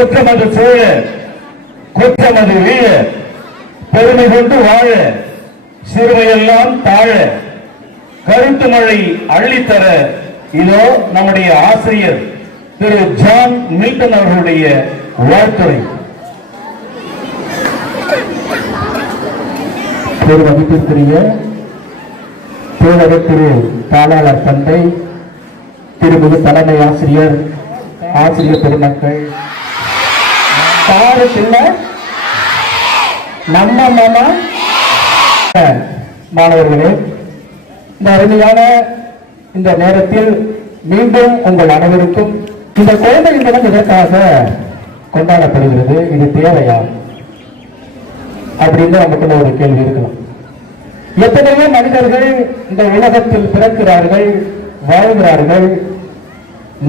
சுற்றமது சூழ குற்றமது வீழ பெருமை கொண்டு வாழ சிறுமையெல்லாம் தாழ கருத்து மழை அள்ளித்தர இதோ நம்முடைய ஆசிரியர் திரு ஜான் மில்டன் அவர்களுடைய வாழ்த்துரை. மதிப்பிற்குரிய பேரவர் திரு தாளாளர் தந்தை, திருமிகு தலைமை ஆசிரியர், ஆசிரியர் பெருமக்கள், நம்ம மாணவர்களே, இந்த அருமையான இந்த நேரத்தில் மீண்டும் உங்கள் அனைவருக்கும் இந்த குழந்தை தினம் இதற்காக கொண்டாடப்படுகிறது, இது தேவையா அப்படின்னு நமக்குள்ள ஒரு கேள்வி இருக்கலாம். எத்தனையோ மனிதர்கள் இந்த உலகத்தில் பிறக்கிறார்கள், வாழ்கிறார்கள்,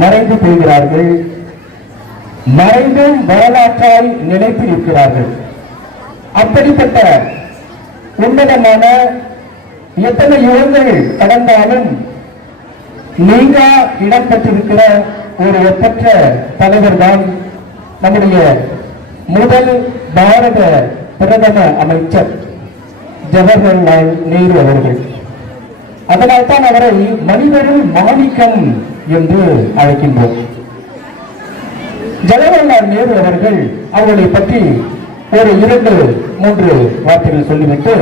மறைந்து போகிறார்கள், மறைந்தும் வரலாற்றால் நினைத்து இருக்கிறார்கள். அப்படிப்பட்ட உன்னதமான எத்தனை யுகங்கள் கடந்தாலும் நீங்க இடம்பெற்றிருக்கிற ஒரு ஒப்பற்ற தலைவர் தான் நம்முடைய முதல் பாரத பிரதம அமைச்சர் ஜவஹர்லால் நேரு அவர்கள். அதனால்தான் அவரை மனிதரின் மாணிக்கம் என்று அழைக்கின்றோம். ஜவஹர்லால் நேரு அவர்கள் அவர்களை பற்றி ஒரு 2-3 வார்த்தைகள் சொல்லிவிட்டு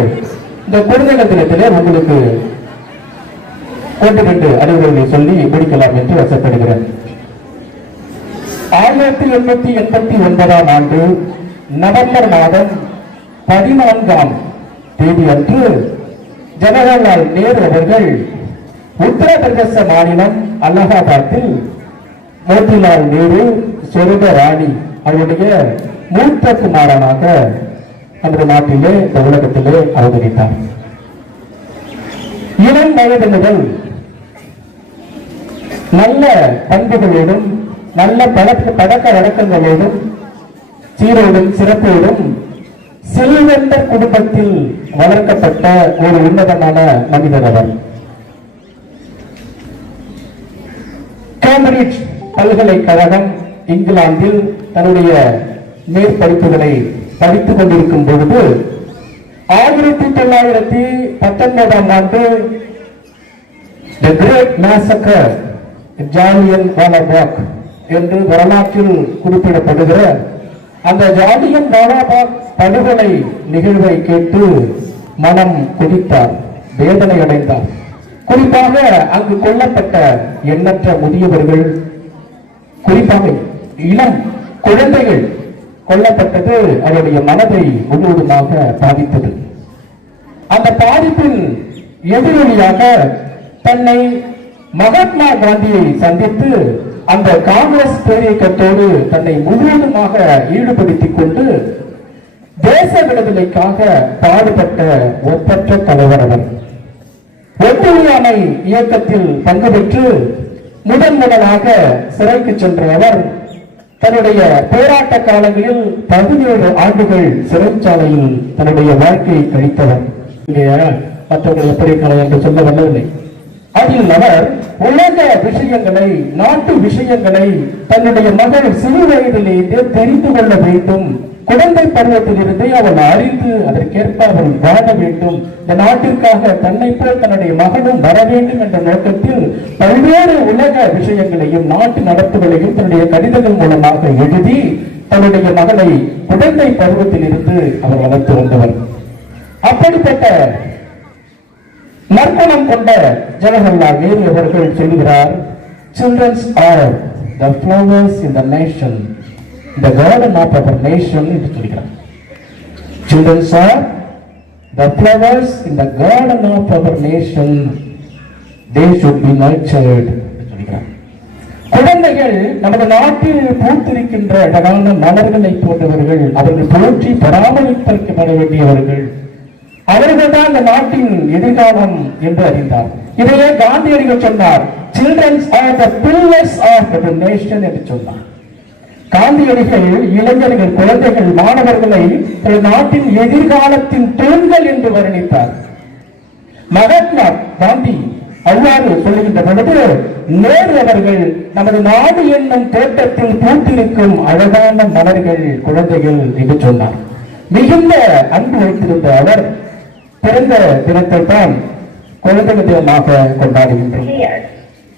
இந்த குழந்தை தினத்திலே உங்களுக்கு 1-2 அறிவுரைகளை சொல்லி முடிக்கலாம் என்று வசப்படுகிறேன். 1889 ஆண்டு நவம்பர் மாதம் 14ஆம் தேதி அன்று ஜவஹர்லால் நேரு அவர்கள் உத்தரப்பிரதேச மாநிலம் அலகாபாத்தில் மோதிலால் நேரு சொர்க்க ராணி அவருடைய மூத்த குமாரனாக நமது நாட்டிலே இந்த உலகத்திலே அவதரித்தார். இளம் வயது முதல் நல்ல பண்புகளோடும் நல்ல பழக்க வழக்கங்களோடும் சீரோடும் சிறப்போடும் செல்வந்த குடும்பத்தில் வளர்க்கப்பட்ட ஒரு உன்னதமான மனிதர் அவர். கேம்பிரிட்ஜ் பல்கலைக்கழகம் இங்கிலாந்தில் தன்னுடைய மேற்படிப்புகளை படித்துக் கொண்டிருக்கும் பொழுது 1919 ஆண்டு The Great Massacre ஜாலியன்வாலாபாக் என்று வரலாற்றில் குறிப்பிடப்படுகிற அந்த ஜாலியன்வாலாபாக் படுகொலை நிகழ்வை கேட்டு மனம் கொதித்தார், வேதனை அடைந்தார். குறிப்பாக அங்கு கொல்லப்பட்ட எண்ணற்ற முதியவர்கள், குறிப்பாக இளம் குழந்தைகள் கொல்லப்பட்டது அவருடைய மனதை முழுவதுமாக பாதித்தது. அந்த பாதிப்பின் எதிரொலியாக தன்னை மகாத்மா காந்தியை சந்தித்து அந்த காங்கிரஸ் பேரியக்கத்தோடு தன்னை முழுவதுமாக ஈடுபடுத்திக் கொண்டு தேச விடுதலைக்காக பாடுபட்ட ஒப்பற்ற தலைவர் அவர். ஒத்துழையாமை இயக்கத்தில் பங்கு பெற்று முதலாக சிறைக்கு சென்ற அவர் தன்னுடைய போராட்ட காலங்களில் 17 ஆண்டுகள் சிறைச்சாலையில் தன்னுடைய வாழ்க்கையை கழித்தவர். மற்றவர்கள் எப்படி கலை என்று சொல்ல வரவில்லை. அதில் அவர் உலக விஷயங்களை, நாட்டு விஷயங்களை தன்னுடைய மகள் சிறு வயதிலேயே தெரிந்து கொள்ள வேண்டும், குழந்தை பருவத்திலிருந்தே அவள் அறிந்து அதற்கேற்ப அவள் வாழ வேண்டும், இந்த நாட்டிற்காக தன்னை போல் தன்னுடைய மகனும் வர வேண்டும் என்ற நோக்கத்தில் பல்வேறு உலக விஷயங்களையும் நாட்டு நடப்புகளையும் தன்னுடைய கடிதங்கள் மூலமாக எழுதி தன்னுடைய மகளை குழந்தை பருவத்திலிருந்து அவர் வளர்த்து வந்தவர். அப்படிப்பட்ட நற்குணம் கொண்ட ஜவஹர்லால் நேரு அவர்கள் சொல்கிறார், children are the flowers in the nation, the garden of our nation என்று சொல்கிறார். Children are the flowers in the garden of our nation, they should be nurtured என்று சொல்கிறார். குழந்தைகள் நமது நாட்டில் பூத்திருக்கின்ற அழகான மலர்களை போன்றவர்கள், அவர்கள் போற்றி பராமரிக்கப்பட வேண்டியவர்கள், அவர்கள் தான் இந்த நாட்டின் எதிர்காலம் என்று அறிந்தார். இதையே காந்தியடிகள் சொன்னார், children are the pillars of the nation என்று சொன்னார். காந்தியடிகள் இளைஞர்கள், குழந்தைகள், மாணவர்களை நாட்டின் எதிர்காலத்தின் தூண்கள் என்று வர்ணித்தார். மகாத்மா காந்தி அவ்வாறு சொல்லுகின்ற பொழுது நேரு அவர்கள் நமது நாடு என்னும் தோட்டத்தில் பூத்திருக்கும் அழகான மலர்கள் குழந்தைகள் என்று சொன்னார். மிகுந்த அன்பு வைத்திருந்த அவர் பிறந்த தினத்தை தான் குழந்தைகள் தினமாக கொண்டாடுகின்றோம்.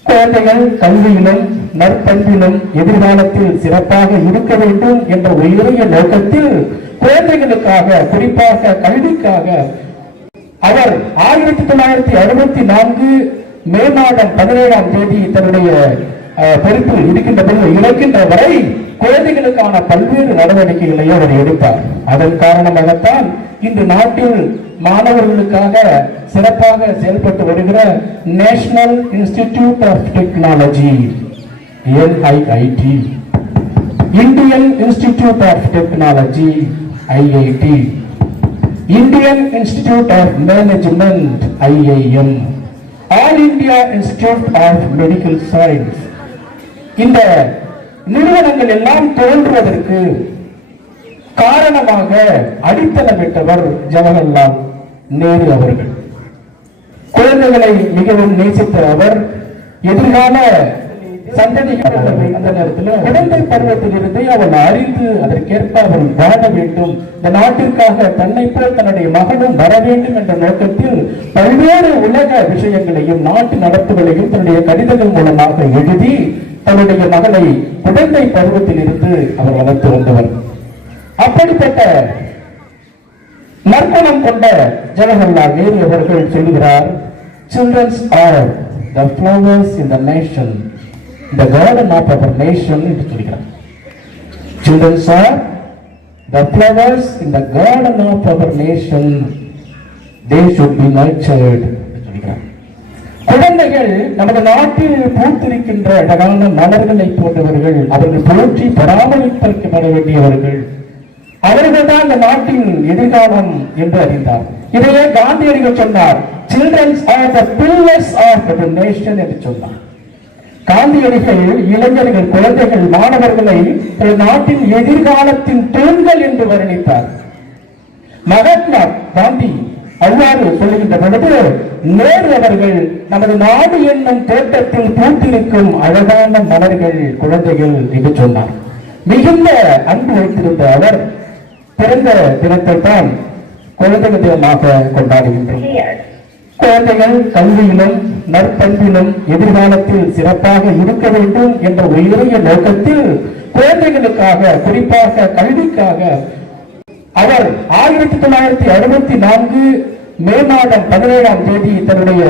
குழந்தைகள் கல்வியிலும் நற்பண்பிலும் எதிர்காலத்தில் சிறப்பாக இருக்க வேண்டும் என்ற உயரிய நோக்கத்தில் குழந்தைகளுக்காக குறிப்பாக கல்விக்காக அவர் 1964 மே மாதம் 17ஆம் தேதி தன்னுடைய பொறுப்பில் இருக்கின்ற பொழுது இறக்கின்ற வரை குழந்தைகளுக்கான பல்வேறு நடவடிக்கைகளை அவர் எடுப்பார். அதன் காரணமாகத்தான் இன்று நாட்டில் மாணவர்களுக்காக சிறப்பாக செயல்பட்டு வருகிற national institute of technology NIIT, Indian institute of technology IIT, Indian institute of management IIM, all India institute of medical science. இந்த நிறுவனங்கள் எல்லாம் தோன்றுவதற்கு காரணமாக அடித்தளமிட்டவர் ஜவஹர்லால் நேரு அவர்கள். குழந்தைகளை மிகவும் நேசித்த அவர் எதிர்கால சந்ததிகள் அந்த நேரத்தில் குழந்தை பருவத்திலிருந்தே அவன் அறிந்து அதற்கேற்ப அவன் வாழ வேண்டும், இந்த நாட்டிற்காக தன்னை போல் தன்னுடைய மகனும் வர வேண்டும் என்ற நோக்கத்தில் பல்வேறு உலக விஷயங்களையும் நாட்டு நடப்புகளையும் தன்னுடைய கடிதங்கள் மூலமாக எழுதி தன்னுடைய மகளை குழந்தை பருவத்தில் இருந்து அவர் வளர்த்து வந்தவர். அப்படிப்பட்ட நற்குணம் கொண்ட ஜவஹர்லால் நேரு அவர்கள் சொல்கிறார், children are the flowers in the nation, the garden of our nation என்று சொல்கிறார். Children are the flowers in the garden of our nation, they should be nurtured என்று சொல்கிறார். குழந்தைகள் நமது நாட்டில் பூத்திருக்கின்ற அழகான மலர்களை போன்றவர்கள், அவர்கள் போற்றி பராமரிப்பட வேண்டியவர்கள், அவர்கள் தான் இந்த நாட்டின் எதிர்காலம் என்று அறிந்தார். இதையே காந்தியடிகள் சொன்னார், children are the pillars of the nation என்று சொன்னார். காந்தியடிகள் இளைஞர்கள், குழந்தைகள், மாணவர்களை நாட்டின் எதிர்காலத்தின் தூண்கள் என்று வர்ணித்தார். மகாத்மா காந்தி அவ்வாறு சொல்லுகின்ற பொழுது நேரு அவர்கள் நமது நாடு என்னும் தோட்டத்தில் பூத்திருக்கும் அழகான மலர்கள் குழந்தைகள் என்று சொன்னார். மிகுந்த அன்பு வைத்திருந்த அவர் பிறந்த தினத்தை தான் குழந்தைகள் தினமாக கொண்டாடுகின்றோம். குழந்தைகள் கல்வியிலும் நற்பண்பிலும் எதிர்காலத்தில் சிறப்பாக இருக்க வேண்டும் என்ற உயரிய நோக்கத்தில் குழந்தைகளுக்காக குறிப்பாக கல்விக்காக அவர் 1964 மே மாதம் 17ஆம் தேதி தன்னுடைய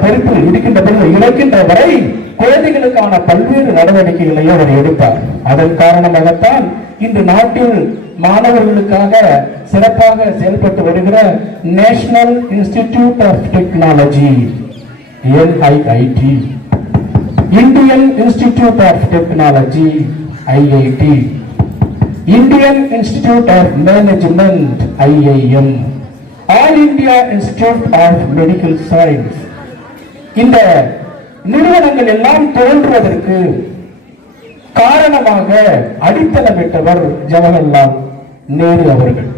பொறுப்பில் இருக்கின்ற பொழுது இறக்கின்ற வரை குழந்தைகளுக்கான பல்வேறு நடவடிக்கைகளை அவர் எடுப்பார். அதன் காரணமாகத்தான் இன்று நாட்டில் மாணவர்களுக்காக சிறப்பாக செயல்பட்டு வருகிற national institute of technology NIIT, Indian institute of technology IIT, Indian institute of management IIM, all India institute of medical science. இந்த நிறுவனங்கள் எல்லாம் தோன்றுவதற்கு காரணமாக அடித்தளமிட்டவர் ஜவஹர்லால் நேரு அவர்கள்.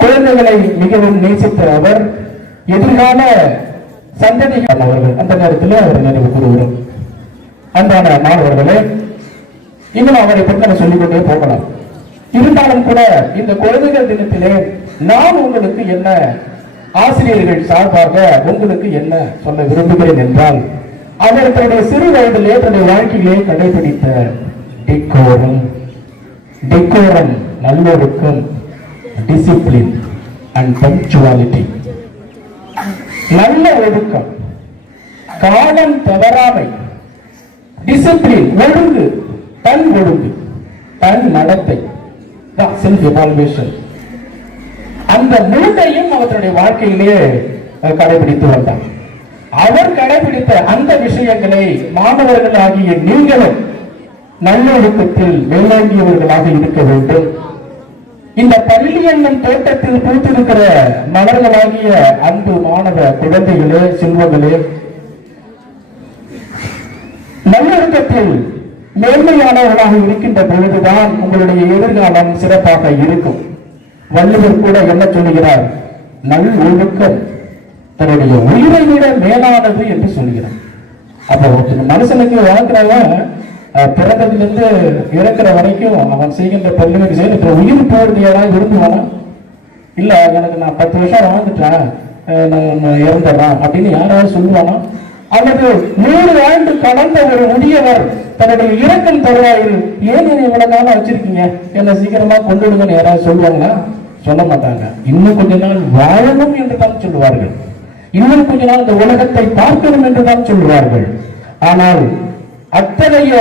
குழந்தைகளை மிகவும் நேசித்த அவர் எதிர்கால சந்ததிகள் அவர்கள் அந்த நேரத்தில் அவர் நினைவு கூறுகிறோம். அன்பான மாணவர்களே, இன்னும் அவரை பற்றி நம்ம சொல்லிக்கொண்டே போகலாம். இருந்தாலும் கூட இந்த குழந்தைகள் தினத்திலே நான் உங்களுக்கு என்ன ஆசிரியர்கள் சார்பாக உங்களுக்கு என்ன சொல்ல விரும்புகிறேன் என்றால், அவர் தன்னுடைய சிறு வயதிலே தன்னுடைய வாழ்க்கையிலே கடைபிடித்த டெக்கோரம் நல்லொழுக்கம், டிசிப்ளின் அண்ட் பங்க்சுவாலிட்டி, நல்ல ஒழுக்கம், காலம் தவறாமை, டிசிப்ளின் ஒழுங்கு, தன் ஒழுங்கு, தன் நடத்தை, செல்ஃப் எவாலுவேஷன், அந்த மூன்றையும் அவருடைய வாழ்க்கையிலே கடைபிடித்து வந்தார். அவர் கடைபிடித்த அந்த விஷயங்களை மாணவர்கள் ஆகிய நீங்களும் நல்லொழுக்கத்தில் மேலோங்கியவர்களாக இருக்க வேண்டும். இந்த பள்ளி என்னும் தோட்டத்தில் பூத்திருக்கிற மலர்களாகிய அன்பு மாணவ குழந்தைகளே, செல்வங்களே, நல்லொழுக்கத்தில் மேன்மையானவர்களாக இருக்கின்ற பொழுதுதான் உங்களுடைய எதிர்காலம் சிறப்பாக இருக்கும். வள்ளுவர் கூட என்ன சொல்லுகிறார்? நல் ஒழுக்கம் தன்னுடைய உயிரை விட மேலானது என்று சொல்கிறான். அப்போ மனுஷனுக்கு வாழ்க்கிறவன் பிறந்ததிலிருந்து இறக்கிற வரைக்கும் அவன் செய்கின்ற பல்வேறு செயல் உயிர் போறது யாராவது விரும்புவானா? இல்ல, எனக்கு நான் 10 வருஷம் வாழ்ந்துட்டேன், நான் இறந்துடுறான் அப்படின்னு யாராவது சொல்லுவானா? அல்லது 100 ஆண்டு கடந்த ஒரு முதியவர் தன்னுடைய இறக்கும் தருவாயில் ஏன் என்னை இவ்வளவு நாளா வச்சிருக்கீங்க, என்னை சீக்கிரமா கொண்டுடுங்கன்னு யாராவது சொல்லுவாங்களா? சொல்ல மாட்டாங்க. இன்னும் கொஞ்ச நாள் வாழணும் என்று தான் சொல்லுவார்கள். இன்னும் கொஞ்ச நாள் இந்த உலகத்தை பார்க்கணும் என்று தான் சொல்லுவார்கள். ஆனால் அத்தகைய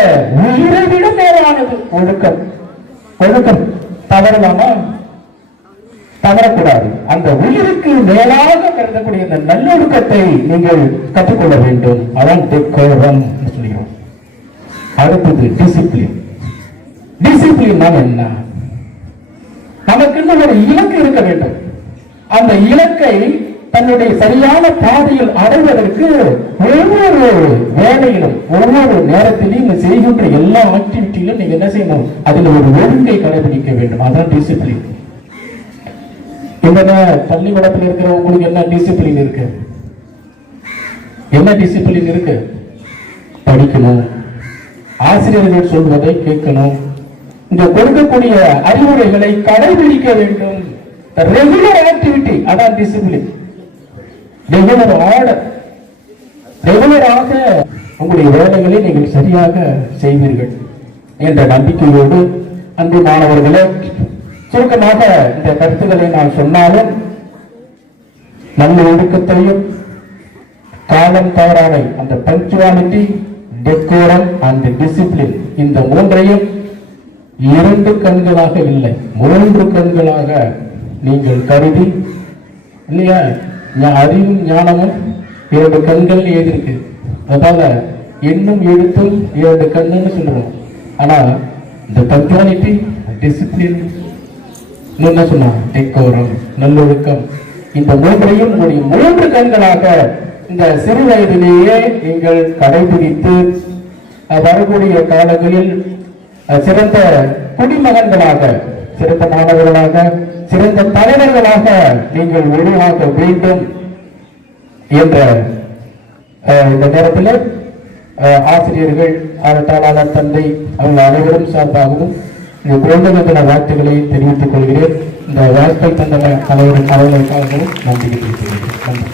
உயிரை விட மேலானது ஒழுக்கம். ஒழுக்கம் தவறலாமா? தவறக்கூடாது. அந்த உயிருக்கு மேலாக கருதக்கூடிய இந்த நல்லொழுக்கத்தை நீங்கள் கற்றுக்கொள்ள வேண்டும். அதான் டெக்கோரம் சொல்கிறோம். அடுத்தது டிசிப்ளின். டிசிப்ளின் என்ன? நமக்கு இன்னும் ஒரு இலக்கு இருக்க வேண்டும். அந்த இலக்கை தன்னுடைய சரியான பாதையில் அடைவதற்கு ஒவ்வொரு வேலையிலும் ஒவ்வொரு நேரத்திலும் நீங்க செய்கின்ற எல்லா ஆக்டிவிட்டியிலும் நீங்க என்ன செய்யணும்? அதில் ஒரு ஒழுங்கை கடைபிடிக்க வேண்டும். அதான் டிசிப்ளின். இந்த பள்ளிக்கூடத்தில் இருக்கிறவங்களுக்கு என்ன டிசிப்ளின் இருக்கு? என்ன டிசிப்ளின் இருக்கு? படிக்கணும், ஆசிரியர்கள் சொல்வதை கேட்கணும், இங்க கொடுக்கக்கூடிய அறிவுரைகளை கடைபிடிக்க வேண்டும். ரெகுலர் ஆக்டிவிட்டி, அதான் டிசிப்ளின். Regular order. ரெகுலராக உங்களுடைய வேலைகளை நீங்கள் சரியாக செய்வீர்கள் என்ற நம்பிக்கையோடு அன்பு மாணவர்களே, சுருக்கமாக இந்த கருத்துக்களை நான் சொன்னாலும் நல்ல ஒழுக்கத்தையும் காலம் தவறாமை, அந்த பங்க்சுவாலிட்டி, டெக்கோரம் அண்ட் டிசிப்ளின், இந்த மூன்றையும் 2 கண்களாக இல்லை 3 கண்களாக நீங்கள் கருதி இல்லையா? அறிவும் ஞானமும் 2 கண்கள் ஏதிருக்கு. அதனால எண்ணும் எழுத்தும் 2 கண்ணுன்னு சொல்றோம். ஆனா இந்த பங்க்சுவாலிட்டி, டிசிப்ளின், என்ன சொன்னா டெக்கோரம், நல்லொழுக்கம், இந்த மூன்றையும் 3 கண்களாக இந்த சிறு வயதிலேயே நீங்கள் கடைபிடித்து வரக்கூடிய காலங்களில் சிறந்த குடிமகன்களாக, சிறந்த மாணவர்களாக, சிறந்த தலைவர்களாக நீங்கள் உருவாக்க வேண்டும் என்ற இந்த நேரத்தில் ஆசிரியர்கள், தாளாளர், தந்தை அவங்க அனைவரும் சார்பாகவும் இந்த குழந்தை தின வாழ்த்துக்களை தெரிவித்துக் கொள்கிறேன். இந்த வாய்ப்பை தந்த அனைவருக்காகவும் நன்றி தெரிவித்துக் கொள்கிறேன். நன்றி.